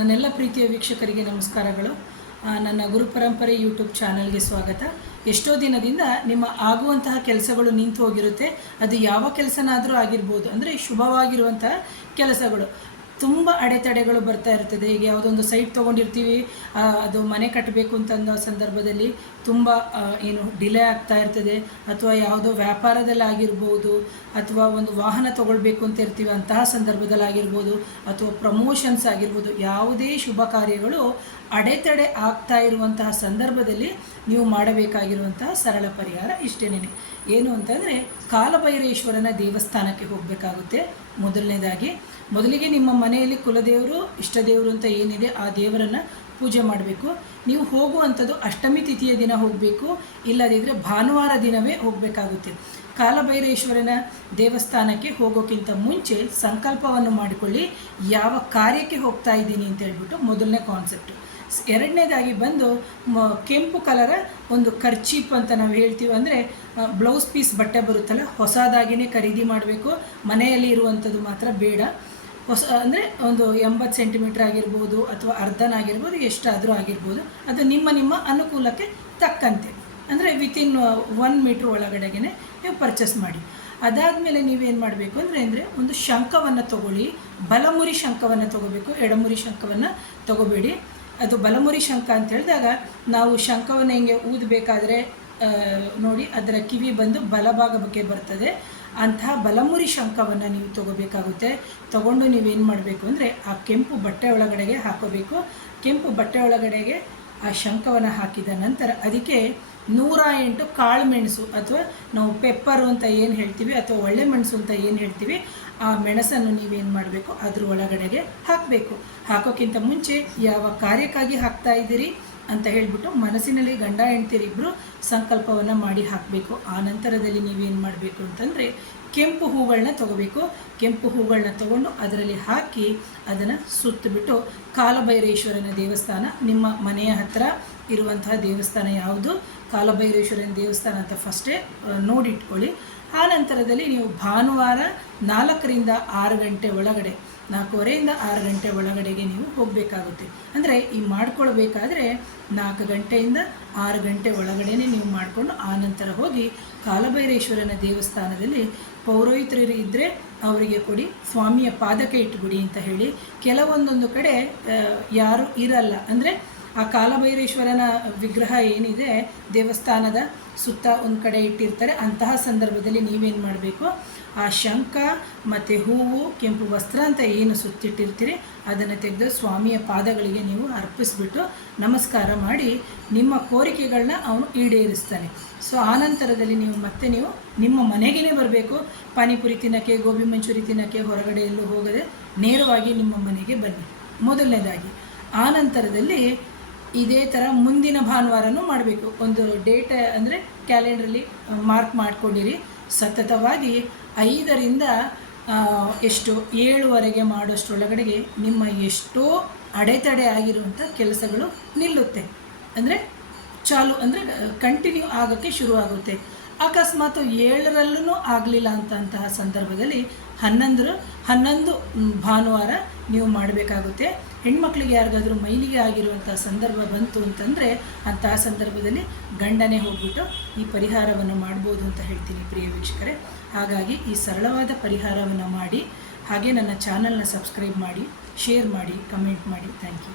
ನನ್ನೆಲ್ಲ ಪ್ರೀತಿಯ ವೀಕ್ಷಕರಿಗೆ ನಮಸ್ಕಾರಗಳು. ನನ್ನ ಗುರುಪರಂಪರೆ ಯೂಟ್ಯೂಬ್ ಚಾನಲ್ಗೆ ಸ್ವಾಗತ. ಎಷ್ಟೋ ದಿನದಿಂದ ನಿಮ್ಮ ಆಗುವಂತಹ ಕೆಲಸಗಳು ನಿಂತು ಹೋಗಿರುತ್ತೆ. ಅದು ಯಾವ ಕೆಲಸನಾದರೂ ಆಗಿರ್ಬೋದು, ಅಂದರೆ ಶುಭವಾಗಿರುವಂತಹ ಕೆಲಸಗಳು. ತುಂಬ ಅಡೆತಡೆಗಳು ಬರ್ತಾ ಇರ್ತದೆ. ಈಗ ಯಾವುದೊಂದು ಸೈಟ್ ತೊಗೊಂಡಿರ್ತೀವಿ, ಅದು ಮನೆ ಕಟ್ಟಬೇಕು ಅಂತಂದ ಸಂದರ್ಭದಲ್ಲಿ ತುಂಬ ಡಿಲೇ ಆಗ್ತಾ ಇರ್ತದೆ. ಅಥವಾ ಯಾವುದೋ ವ್ಯಾಪಾರದಲ್ಲಿ ಆಗಿರ್ಬೋದು, ಅಥವಾ ಒಂದು ವಾಹನ ತೊಗೊಳ್ಬೇಕು ಅಂತ ಇರ್ತೀವಿ, ಅಂತಹ ಸಂದರ್ಭದಲ್ಲಿ ಆಗಿರ್ಬೋದು, ಅಥವಾ ಪ್ರಮೋಷನ್ಸ್ ಆಗಿರ್ಬೋದು. ಯಾವುದೇ ಶುಭ ಕಾರ್ಯಗಳು ಅಡೆತಡೆ ಆಗ್ತಾ ಇರುವಂತಹ ಸಂದರ್ಭದಲ್ಲಿ ನೀವು ಮಾಡಬೇಕಾಗಿರುವಂತಹ ಸರಳ ಪರಿಹಾರ ಇಷ್ಟೇನೆ. ಏನು ಅಂತಂದರೆ, ಕಾಲಭೈರೇಶ್ವರನ ದೇವಸ್ಥಾನಕ್ಕೆ ಹೋಗಬೇಕಾಗುತ್ತೆ. ಮೊದಲಿಗೆ ನಿಮ್ಮ ಮನೆಯಲ್ಲಿ ಕುಲದೇವರು, ಇಷ್ಟದೇವರು ಅಂತ ಏನಿದೆ ಆ ದೇವರನ್ನು ಪೂಜೆ ಮಾಡಬೇಕು. ನೀವು ಹೋಗುವಂಥದ್ದು ಅಷ್ಟಮಿ ತಿಥಿಯ ದಿನ ಹೋಗಬೇಕು, ಇಲ್ಲದಿದ್ದರೆ ಭಾನುವಾರ ದಿನವೇ ಹೋಗಬೇಕಾಗುತ್ತೆ. ಕಾಲಭೈರೇಶ್ವರನ ದೇವಸ್ಥಾನಕ್ಕೆ ಹೋಗೋಕ್ಕಿಂತ ಮುಂಚೆ ಸಂಕಲ್ಪವನ್ನು ಮಾಡಿಕೊಳ್ಳಿ, ಯಾವ ಕಾರ್ಯಕ್ಕೆ ಹೋಗ್ತಾ ಇದ್ದೀನಿ ಅಂತ ಹೇಳ್ಬಿಟ್ಟು. ಮೊದಲನೇ ಕಾನ್ಸೆಪ್ಟು. ಎರಡನೇದಾಗಿ ಬಂದು ಕೆಂಪು ಕಲರ ಒಂದು ಕರ್ಚೀಪ್ ಅಂತ ನಾವು ಹೇಳ್ತೀವಿ, ಅಂದರೆ ಬ್ಲೌಸ್ ಪೀಸ್ ಬಟ್ಟೆ ಬರುತ್ತಲ್ಲ, ಹೊಸದಾಗಿಯೇ ಖರೀದಿ ಮಾಡಬೇಕು. ಮನೆಯಲ್ಲಿ ಇರುವಂಥದ್ದು ಮಾತ್ರ ಬೇಡ. ಅಂದರೆ ಒಂದು 80 ಸೆಂಟಿಮೀಟ್ರ್ ಆಗಿರ್ಬೋದು, ಅಥವಾ ಅರ್ಧನಾಗಿರ್ಬೋದು, ಎಷ್ಟಾದರೂ ಆಗಿರ್ಬೋದು. ಅದು ನಿಮ್ಮ ಅನುಕೂಲಕ್ಕೆ ತಕ್ಕಂತೆ, ಅಂದರೆ ವಿತಿನ್ 1 ಮೀಟ್ರ್ ಒಳಗಡೆಗೆ ನೀವು ಪರ್ಚೇಸ್ ಮಾಡಿ. ಅದಾದಮೇಲೆ ನೀವೇನು ಮಾಡಬೇಕು ಅಂದರೆ ಒಂದು ಶಂಖವನ್ನು ತೊಗೊಳ್ಳಿ. ಬಲಮುರಿ ಶಂಖವನ್ನು ತೊಗೋಬೇಕು, ಎಡಮುರಿ ಶಂಖವನ್ನು ತೊಗೋಬೇಡಿ. ಅದು ಬಲಮುರಿ ಶಂಖ ಅಂತ ಹೇಳಿದಾಗ, ನಾವು ಶಂಖವನ್ನು ಹಿಂಗೆ ಊದಬೇಕಾದ್ರೆ ನೋಡಿ, ಅದರ ಕಿವಿ ಬಂದು ಬಲಭಾಗ ಬಗ್ಗೆ ಬರ್ತದೆ. ಅಂತಹ ಬಲಮುರಿ ಶಂಖವನ್ನು ನೀವು ತೊಗೋಬೇಕಾಗುತ್ತೆ. ತೊಗೊಂಡು ನೀವೇನು ಮಾಡಬೇಕು ಅಂದರೆ, ಆ ಕೆಂಪು ಬಟ್ಟೆ ಒಳಗಡೆಗೆ ಹಾಕೋಬೇಕು. ಕೆಂಪು ಬಟ್ಟೆ ಒಳಗಡೆಗೆ ಆ ಶಂಖವನ್ನು ಹಾಕಿದ ನಂತರ ಅದಕ್ಕೆ 108 ಕಾಳು ಮೆಣಸು, ಅಥವಾ ನಾವು ಪೆಪ್ಪರು ಅಂತ ಏನು ಹೇಳ್ತೀವಿ, ಅಥವಾ ಒಳ್ಳೆ ಮೆಣಸು ಅಂತ ಏನು ಹೇಳ್ತೀವಿ, ಆ ಮೆಣಸನ್ನು ನೀವೇನು ಮಾಡಬೇಕು, ಅದ್ರ ಒಳಗಡೆಗೆ ಹಾಕಬೇಕು. ಹಾಕೋಕ್ಕಿಂತ ಮುಂಚೆ ಯಾವ ಕಾರ್ಯಕ್ಕಾಗಿ ಹಾಕ್ತಾ ಇದ್ದೀರಿ ಅಂತ ಹೇಳಿಬಿಟ್ಟು ಮನಸ್ಸಿನಲ್ಲಿ ಗಂಡ ಹೆಂಡ್ತಿರಿಬ್ಬರು ಸಂಕಲ್ಪವನ್ನು ಮಾಡಿ ಹಾಕಬೇಕು. ಆ ನಂತರದಲ್ಲಿ ನೀವೇನು ಮಾಡಬೇಕು ಅಂತಂದರೆ, ಕೆಂಪು ಹೂಗಳನ್ನ ತೊಗೋಬೇಕು. ಕೆಂಪು ಹೂಗಳನ್ನ ತೊಗೊಂಡು ಅದರಲ್ಲಿ ಹಾಕಿ ಅದನ್ನು ಸುತ್ತಬಿಟ್ಟು, ಕಾಲಭೈರೇಶ್ವರನ ದೇವಸ್ಥಾನ, ನಿಮ್ಮ ಮನೆಯ ಹತ್ತಿರ ಇರುವಂತಹ ದೇವಸ್ಥಾನ ಯಾವುದು, ಕಾಲಭೈರೇಶ್ವರನ ದೇವಸ್ಥಾನ ಅಂತ ಫಸ್ಟೇ ನೋಡಿಟ್ಕೊಳ್ಳಿ. ಆ ನಂತರದಲ್ಲಿ ನೀವು ಭಾನುವಾರ 4 ರಿಂದ 6 ಗಂಟೆ ಒಳಗಡೆ, 4:15 6 ಗಂಟೆ ಒಳಗಡೆಗೆ ನೀವು ಹೋಗಬೇಕಾಗುತ್ತೆ. ಅಂದರೆ ಈ ಮಾಡ್ಕೊಳ್ಬೇಕಾದ್ರೆ 4 ಗಂಟೆಯಿಂದ 6 ಗಂಟೆ ಒಳಗಡೆ ನೀವು ಮಾಡಿಕೊಂಡು ಆ ನಂತರ ಹೋಗಿ ಕಾಲಭೈರೇಶ್ವರನ ದೇವಸ್ಥಾನದಲ್ಲಿ ಪೌರೋಹಿತರು ಇದ್ದರೆ ಅವರಿಗೆ ಕೊಡಿ, ಸ್ವಾಮಿಯ ಪಾದಕ್ಕೆ ಇಟ್ಟುಬಿಡಿ ಅಂತ ಹೇಳಿ. ಕೆಲವೊಂದೊಂದು ಕಡೆ ಯಾರು ಇರಲ್ಲ, ಅಂದರೆ ಆ ಕಾಲಭೈರೇಶ್ವರನ ವಿಗ್ರಹ ಏನಿದೆ ದೇವಸ್ಥಾನದ ಸುತ್ತ ಒಂದು ಕಡೆ ಇಟ್ಟಿರ್ತಾರೆ. ಅಂತಹ ಸಂದರ್ಭದಲ್ಲಿ ನೀವೇನು ಮಾಡಬೇಕು, ಆ ಶಂಖ ಮತ್ತು ಹೂವು, ಕೆಂಪು ವಸ್ತ್ರ ಅಂತ ಏನು ಸುತ್ತಿಟ್ಟಿರ್ತೀರಿ ಅದನ್ನು ತೆಗೆದು ಸ್ವಾಮಿಯ ಪಾದಗಳಿಗೆ ನೀವು ಅರ್ಪಿಸ್ಬಿಟ್ಟು ನಮಸ್ಕಾರ ಮಾಡಿ ನಿಮ್ಮ ಕೋರಿಕೆಗಳನ್ನ ಅವನು ಈಡೇರಿಸ್ತಾನೆ. ಸೊ ಆ ನಂತರದಲ್ಲಿ ನೀವು ನಿಮ್ಮ ಮನೆಗೇ ಬರಬೇಕು. ಪಾನಿಪುರಿ ತಿನ್ನೋಕ್ಕೆ, ಗೋಬಿ ಮಂಚೂರಿ ತಿನ್ನೋಕ್ಕೆ ಹೊರಗಡೆ ಎಲ್ಲೂ ಹೋಗದೆ ನೇರವಾಗಿ ನಿಮ್ಮ ಮನೆಗೆ ಬನ್ನಿ, ಮೊದಲನೇದಾಗಿ. ಆ ನಂತರದಲ್ಲಿ ಇದೇ ಥರ ಮುಂದಿನ ಭಾನುವಾರನೂ ಮಾಡಬೇಕು. ಒಂದು ಡೇಟ್ ಅಂದರೆ ಕ್ಯಾಲೆಂಡ್ರಲ್ಲಿ ಮಾರ್ಕ್ ಮಾಡಿಕೊಂಡಿರಿ. ಸತತವಾಗಿ 5 ರಿಂದ 7ವರೆಗೆ ಮಾಡೋಷ್ಟರೊಳಗಡೆಗೆ ನಿಮ್ಮ ಎಷ್ಟೋ ಅಡೆತಡೆ ಆಗಿರುವಂಥ ಕೆಲಸಗಳು ನಿಲ್ಲುತ್ತೆ. ಅಂದರೆ ಅಂದರೆ ಕಂಟಿನ್ಯೂ ಆಗೋಕ್ಕೆ ಶುರುವಾಗುತ್ತೆ. ಅಕಸ್ಮಾತ್ 7ರಲ್ಲೂ ಆಗಲಿಲ್ಲ ಅಂತಹ ಸಂದರ್ಭದಲ್ಲಿ 11 ಭಾನುವಾರ ನೀವು ಮಾಡಬೇಕಾಗುತ್ತೆ. ಹೆಣ್ಮಕ್ಳಿಗೆ ಯಾರಿಗಾದರೂ ಮೈಲಿಗೆ ಆಗಿರುವಂಥ ಸಂದರ್ಭ ಬಂತು ಅಂತಂದರೆ, ಅಂತಹ ಸಂದರ್ಭದಲ್ಲಿ ಗಂಡನೇ ಹೋಗ್ಬಿಟ್ಟು ಈ ಪರಿಹಾರವನ್ನು ಮಾಡ್ಬೋದು ಅಂತ ಹೇಳ್ತೀನಿ ಪ್ರಿಯ ವೀಕ್ಷಕರೇ. ಹಾಗಾಗಿ ಈ ಸರಳವಾದ ಪರಿಹಾರವನ್ನು ಮಾಡಿ, ಹಾಗೆ ನನ್ನ ಚಾನಲ್ನ ಸಬ್ಸ್ಕ್ರೈಬ್ ಮಾಡಿ, ಶೇರ್ ಮಾಡಿ, ಕಮೆಂಟ್ ಮಾಡಿ. Thank you.